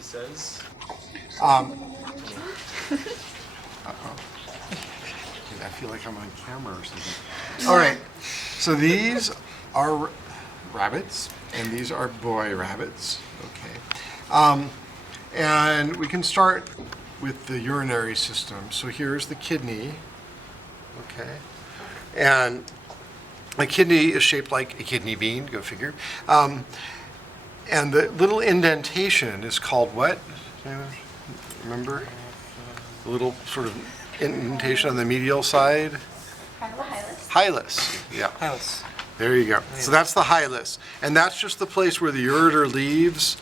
he says. Uh-oh. I feel like I'm on camera or something. All right, so these are rabbits, and these are boy rabbits. Okay. And we can start with the urinary system. So here's the kidney. Okay. And a kidney is shaped like a kidney bean, go figure. And the little indentation is called what? Remember? The little sort of indentation on the medial side? Hilus. Yeah. House. There you go. So that's the hilus. And that's just the place where the ureter leaves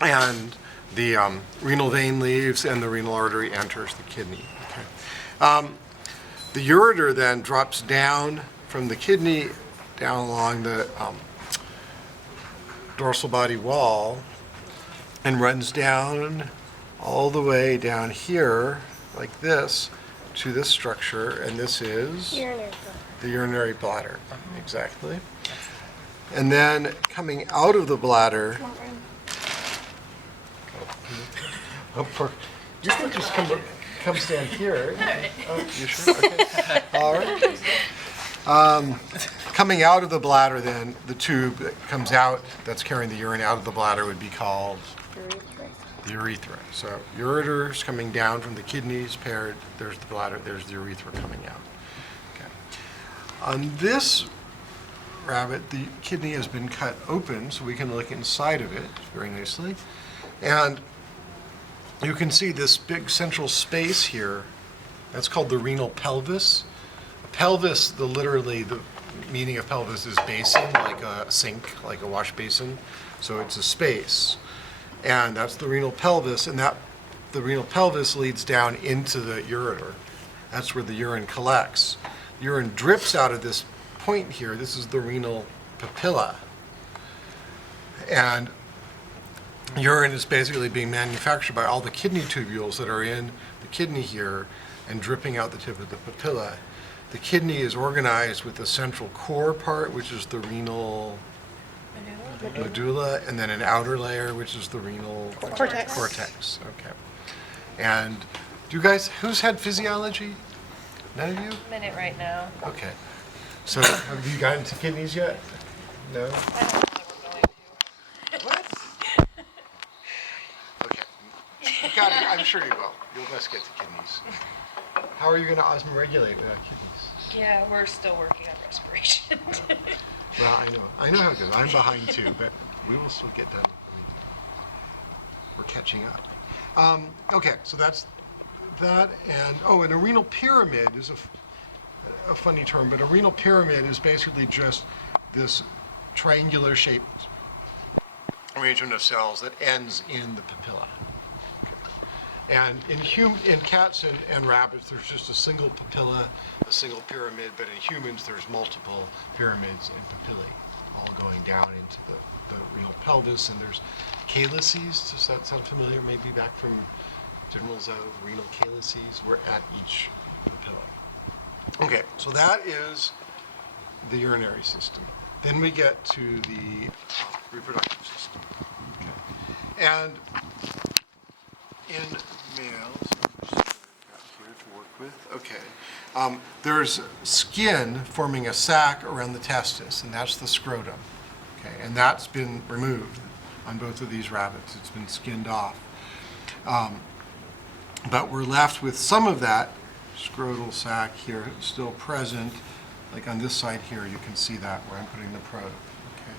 and the renal vein leaves and the renal artery enters the kidney. Okay. The ureter then drops down from the kidney down along the dorsal body wall and runs down all the way down here like this to this structure, and this is the urinary bladder. Exactly. And then coming out of the bladder, you can just come stand here. Oh, you sure? Okay. All right. Coming out of the bladder, then the tube that comes out that's carrying the urine out of the bladder would be called the urethra. So ureters coming down from the kidneys paired. There's the bladder. There's the urethra coming out. Okay. On this rabbit, the kidney has been cut open, so we can look inside of it very nicely, and you can see this big central space here. That's called the renal pelvis. A pelvis, literally the meaning of pelvis is basin, like a sink, like a wash basin. So it's a space. And that's the renal pelvis, and that the renal pelvis leads down into the ureter. That's where the urine collects. Urine drips out of this point here. This is the renal papilla. And urine is basically being manufactured by all the kidney tubules that are in the kidney here and dripping out the tip of the papilla. The kidney is organized with the central core part, which is the renal medulla, and then an outer layer, which is the renal cortex. Okay. And do you guys, who's had physiology? None of you? Minute right now. Okay. So have you gotten to kidneys yet? No? I don't know that we're going to. What? Okay. You got it. I'm sure you will. You'll best get to kidneys. How are you going to osmoregulate without kidneys? Yeah, we're still working on respiration. Well, I know how it goes. I'm behind too, but we will still get done. We're catching up. Okay, so that's that, and and a renal pyramid is a funny term, but a renal pyramid is basically just this triangular shaped arrangement of cells that ends in the papilla. And in cats and rabbits, there's just a single papilla, a single pyramid, but in humans, there's multiple pyramids and papillae all going down into the renal pelvis, and there's calyces. Does that sound familiar? Maybe back from general zoo, renal calyces. We're at each papilla. Okay, so that is the urinary system. Then we get to the reproductive system. Okay. And in males, got here to work with. Okay, there's skin forming a sac around the testis, and that's the scrotum. Okay, and that's been removed on both of these rabbits. It's been skinned off, but we're left with some of that scrotal sac here still present. Like on this side here, you can see that where I'm putting the probe. Okay,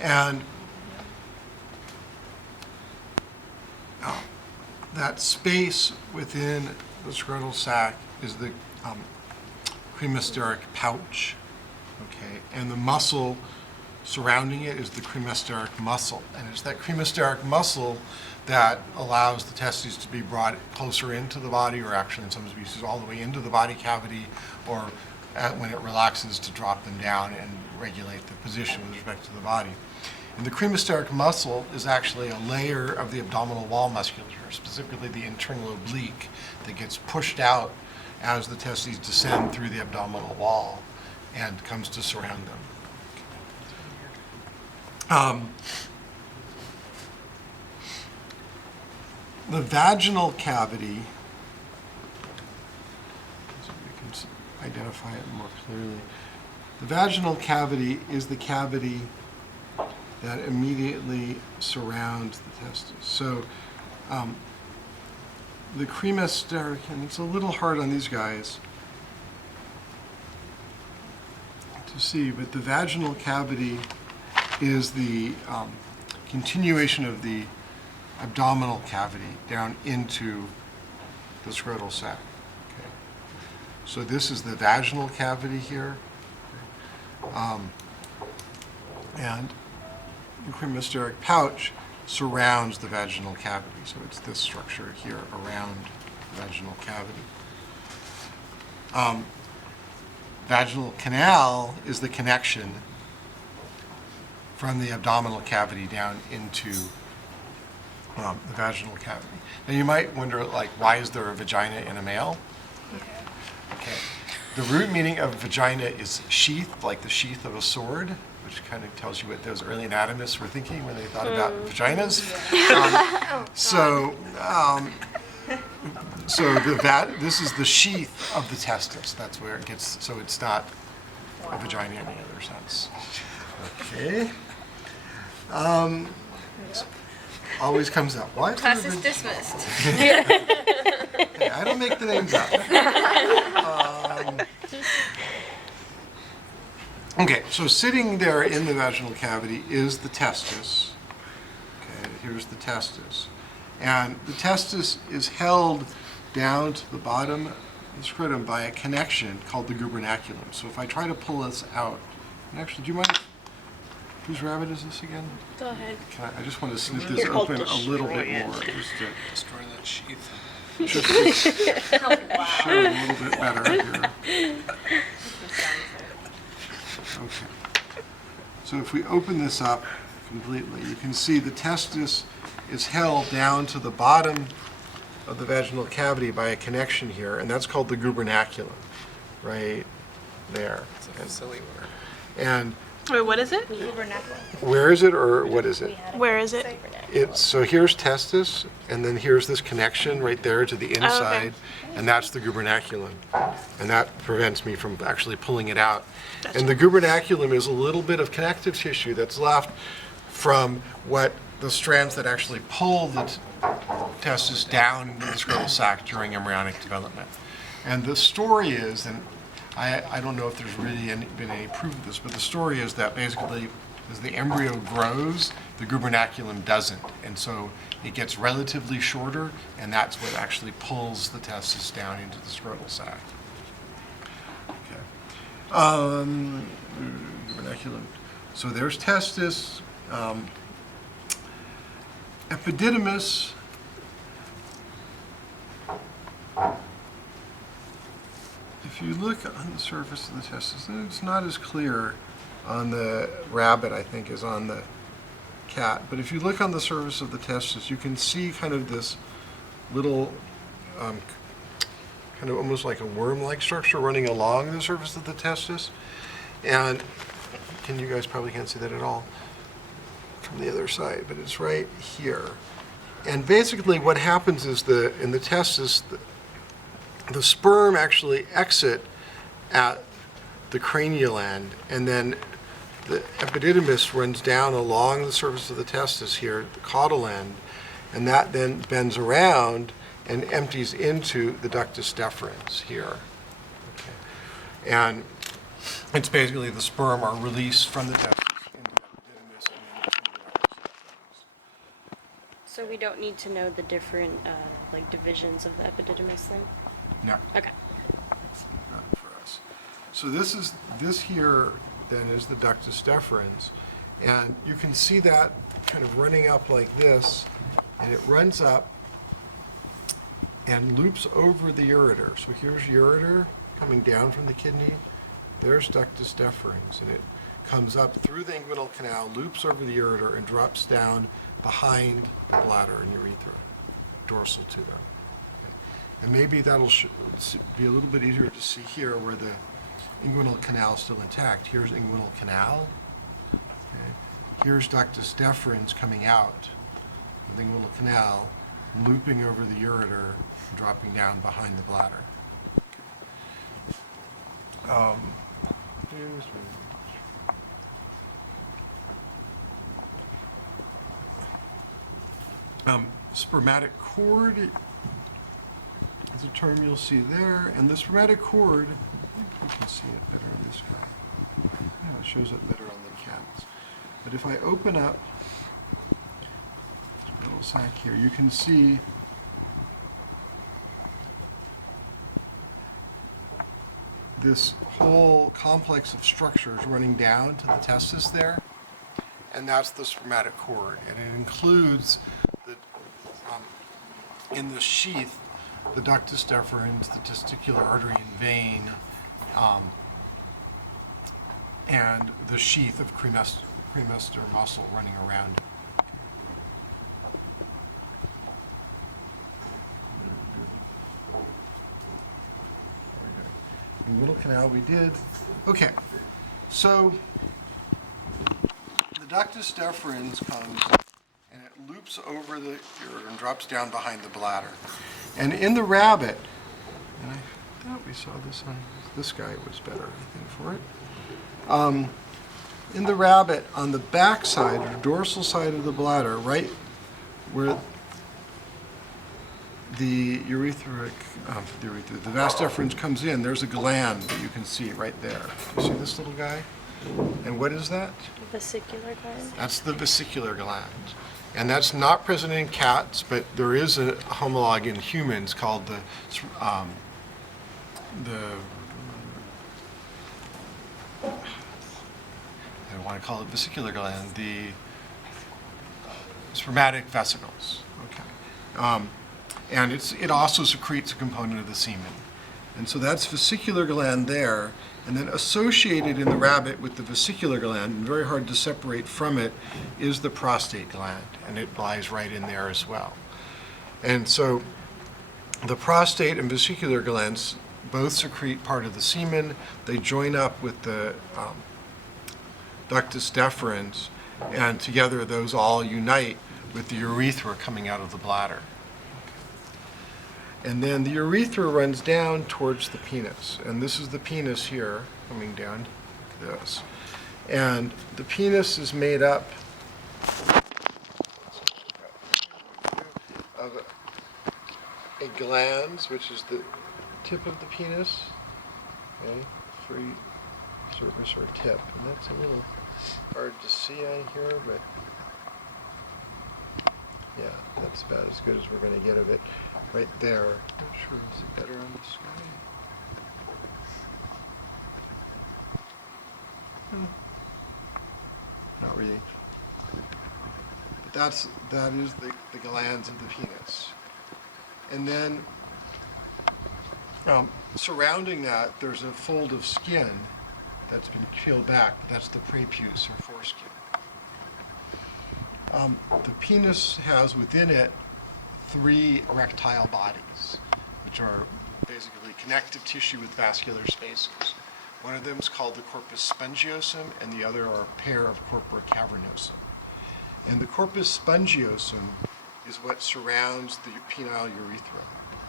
and that space within the scrotal sac is the cremasteric pouch, okay, and the muscle surrounding it is the cremasteric muscle, and it's that cremasteric muscle that allows the testes to be brought closer into the body, or actually in some species all the way into the body cavity, or when it relaxes to drop them down and regulate the position with respect to the body. And the cremasteric muscle is actually a layer of the abdominal wall musculature, specifically the internal oblique, that gets pushed out as the testes descend through the abdominal wall and comes to surround them. The vaginal cavity, so we can identify it more clearly. The vaginal cavity is the cavity that immediately surrounds the testis. So the cremasteric, and it's a little hard on these guys to see, but the vaginal cavity is the continuation of the abdominal cavity down into the scrotal sac. Okay. So this is the vaginal cavity here. And the cremasteric pouch surrounds the vaginal cavity. So it's this structure here around the vaginal cavity. Vaginal canal is the connection from the abdominal cavity down into the vaginal cavity. Now you might wonder, like, why is there a vagina in a male? Okay. The root meaning of vagina is sheath, like the sheath of a sword, which kind of tells you what those early anatomists were thinking when they thought about vaginas. This is the sheath of the testis. That's where it gets. So it's not a vagina in any other sense. Okay. Always comes up. Why? Class is dismissed. Hey, I don't make the names up. Okay, so sitting there in the vaginal cavity is the testis. Okay, here's the testis. And the testis is held down to the bottom of the scrotum by a connection called the gubernaculum. So if I try to pull this out, and actually, do you mind? Whose rabbit is this again? Go ahead. I just want to snip this open a little bit more. Just to Destroy that sheath. just to show a little bit better here. Okay. So if we open this up completely, you can see the testis is held down to the bottom of the vaginal cavity by a connection here, and that's called the gubernaculum, right there. It's a silly word. And Wait, what is it? where is it, or what is it? Where is it? So here's testis, and then here's this connection right there to the inside, and that's the gubernaculum. And that prevents me from actually pulling it out. And the gubernaculum is a little bit of connective tissue that's left from what the strands that actually pull the testis down into the scrotal sac during embryonic development. And the story is, and I don't know if there's really been any proof of this, but the story is that basically as the embryo grows, the gubernaculum doesn't. And so it gets relatively shorter, and that's what actually pulls the testis down into the scrotal sac. Okay. Gubernaculum. So there's testis. Epididymis. If you look on the surface of the testis, it's not as clear on the rabbit, I think, as on the cat. But if you look on the surface of the testis, you can see kind of this little, kind of almost like a worm-like structure running along the surface of the testis. And you guys probably can't see that at all from the other side, but it's right here. And basically what happens is in the testis, the sperm actually exit at the cranial end, and then the epididymis runs down along the surface of the testis here, the caudal end, and that then bends around and empties into the ductus deferens here. Okay. And it's basically the sperm are released from the testis into the epididymis and then into the ductus deferens. So we don't need to know the different like divisions of the epididymis then? No. Okay. Not for us. So this here then is the ductus deferens, and you can see that kind of running up like this, and it runs up and loops over the ureter. So here's ureter coming down from the kidney. There's ductus deferens, and it comes up through the inguinal canal, loops over the ureter, and drops down behind the bladder and urethra, dorsal to them. And maybe that'll be a little bit easier to see here where the inguinal canal is still intact. Here's inguinal canal. Okay. Here's ductus deferens coming out of the inguinal canal. looping over the ureter, dropping down behind the bladder. Spermatic cord is a term you'll see there, and the spermatic cord, you can see it better on this guy. Yeah, it shows up better on the cats. But if I open up this little sac here, you can see this whole complex of structures running down to the testis there, and that's the spermatic cord, and it includes the in the sheath the ductus deferens, the testicular artery and vein, and the sheath of cremaster muscle running around it. In middle canal we did. Okay, so the ductus deferens comes and it loops over the ureter and drops down behind the bladder. And in the rabbit, and I thought we saw this on this guy was better, I think, for it. In the rabbit, on the back side, or dorsal side of the bladder, right where the the vas deferens comes in, there's a gland that you can see right there. You see this little guy? And what is that? Vesicular gland? That's the vesicular gland. And that's not present in cats, but there is a homologue in humans called the I don't want to call it vesicular gland, the spermatic vesicles. Okay. And it also secretes a component of the semen. And so that's vesicular gland there. And then associated in the rabbit with the vesicular gland, and very hard to separate from it, is the prostate gland. And it lies right in there as well. And so the prostate and vesicular glands both secrete part of the semen. They join up with the ductus deferens, and together those all unite with the urethra coming out of the bladder. And then the urethra runs down towards the penis. And this is the penis here, coming down like this. And the penis is made up of a glans, which is the tip of the penis, okay, free surface or tip. And that's a little hard to see on here, but yeah, that's about as good as we're going to get of it right there. Not sure, is it better on the screen? Not really. But that is the glands of the penis. And then surrounding that, there's a fold of skin that's been peeled back. That's the prepuce or foreskin. The penis has within it 3 erectile bodies, which are basically connective tissue with vascular spaces. One of them is called the corpus spongiosum, and the other are a pair of corpora cavernosum. And the corpus spongiosum is what surrounds the penile urethra.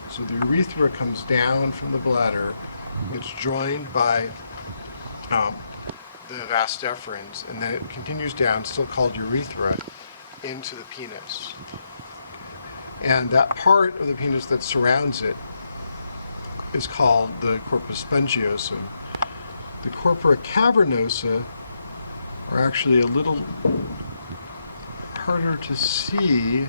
So the urethra comes down from the bladder. It's joined by the vas deferens, and then it continues down, still called urethra, into the penis. And that part of the penis that surrounds it is called the corpus spongiosum. The corpora cavernosa are actually a little harder to see,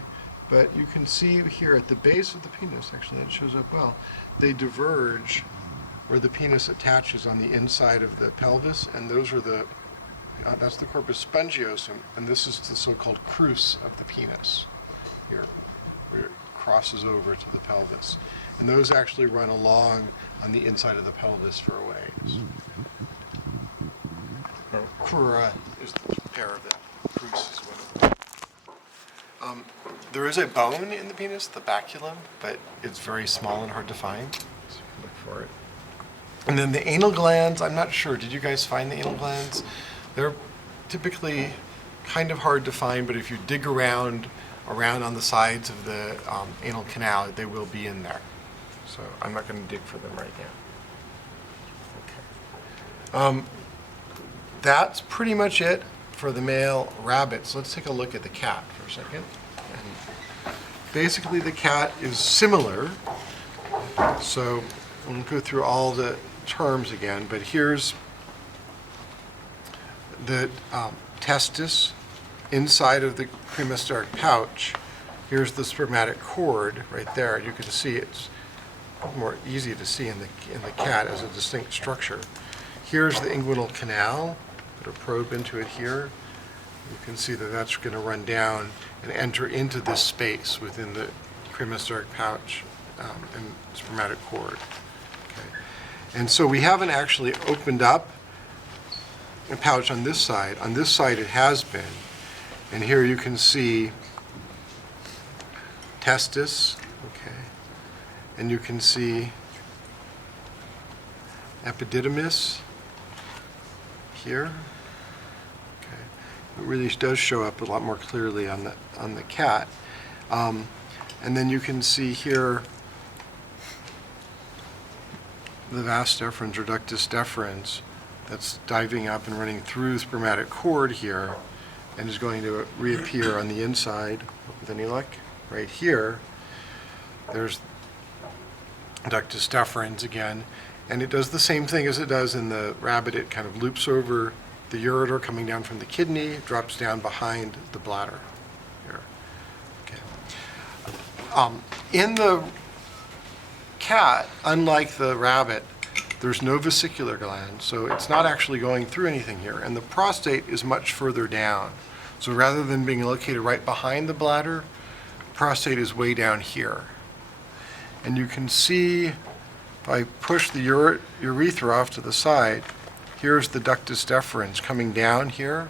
but you can see here at the base of the penis, actually that shows up well, they diverge where the penis attaches on the inside of the pelvis, and those are that's the corpus spongiosum, and this is the so-called crus of the penis here, where it crosses over to the pelvis. And those actually run along on the inside of the pelvis for a ways. Crura is the pair of them. Crus is one of them. There is a bone in the penis, the baculum, but it's very small and hard to find. So look for it. And then the anal glands, I'm not sure. Did you guys find the anal glands? They're typically kind of hard to find, but if you dig around around on the sides of the anal canal, they will be in there. So I'm not going to dig for them right now. Okay. That's pretty much it for the male rabbits. Let's take a look at the cat for a second. And basically, the cat is similar. So I'm going to go through all the terms again, but here's the testis inside of the cremasteric pouch. Here's the spermatic cord right there. You can see it's more easy to see in the cat as a distinct structure. Here's the inguinal canal. Put a probe into it here. You can see that that's going to run down and enter into this space within the cremasteric pouch and spermatic cord. Okay. And so we haven't actually opened up a pouch on this side. On this side it has been. And here you can see testis, okay, and you can see epididymis here. Okay, it really does show up a lot more clearly on the cat, and then you can see here the vas deferens or ductus deferens that's diving up and running through the spermatic cord here, and is going to reappear on the inside with any luck. Right here, there's ductus deferens again, and it does the same thing as it does in the rabbit. It kind of loops over the ureter coming down from the kidney, drops down behind the bladder here. Okay. In the cat, unlike the rabbit, there's no vesicular gland, so it's not actually going through anything here, and the prostate is much further down. So rather than being located right behind the bladder, prostate is way down here. And you can see, if I push the urethra off to the side, here's the ductus deferens coming down here,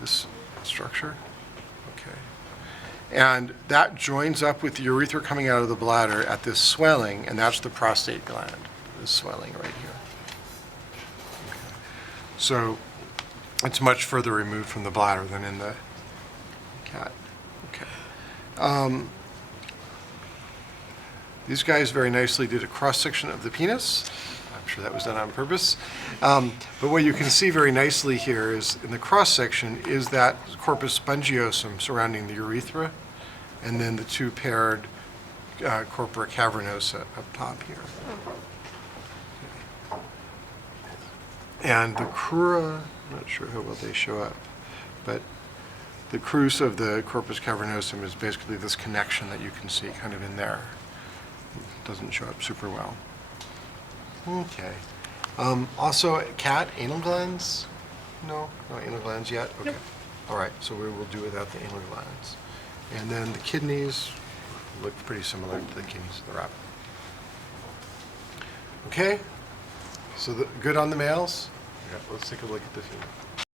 this structure. Okay. And that joins up with the urethra coming out of the bladder at this swelling, and that's the prostate gland, this swelling right here. Okay. So it's much further removed from the bladder than in the cat. Okay. These guys very nicely did a cross-section of the penis. I'm sure that was done on purpose. But what you can see very nicely here is, in the cross-section, is that corpus spongiosum surrounding the urethra, and then the two paired corpora cavernosa up top here. And the crura, I'm not sure how well they show up, but the crus of the corpus cavernosum is basically this connection that you can see kind of in there. It doesn't show up super well. Okay. Also, cat, anal glands? No anal glands yet? Okay. Nope. All right, so we will do without the anal glands. And then the kidneys look pretty similar to the kidneys of the rabbit. Okay, so good on the males? Yeah, let's take a look at the female.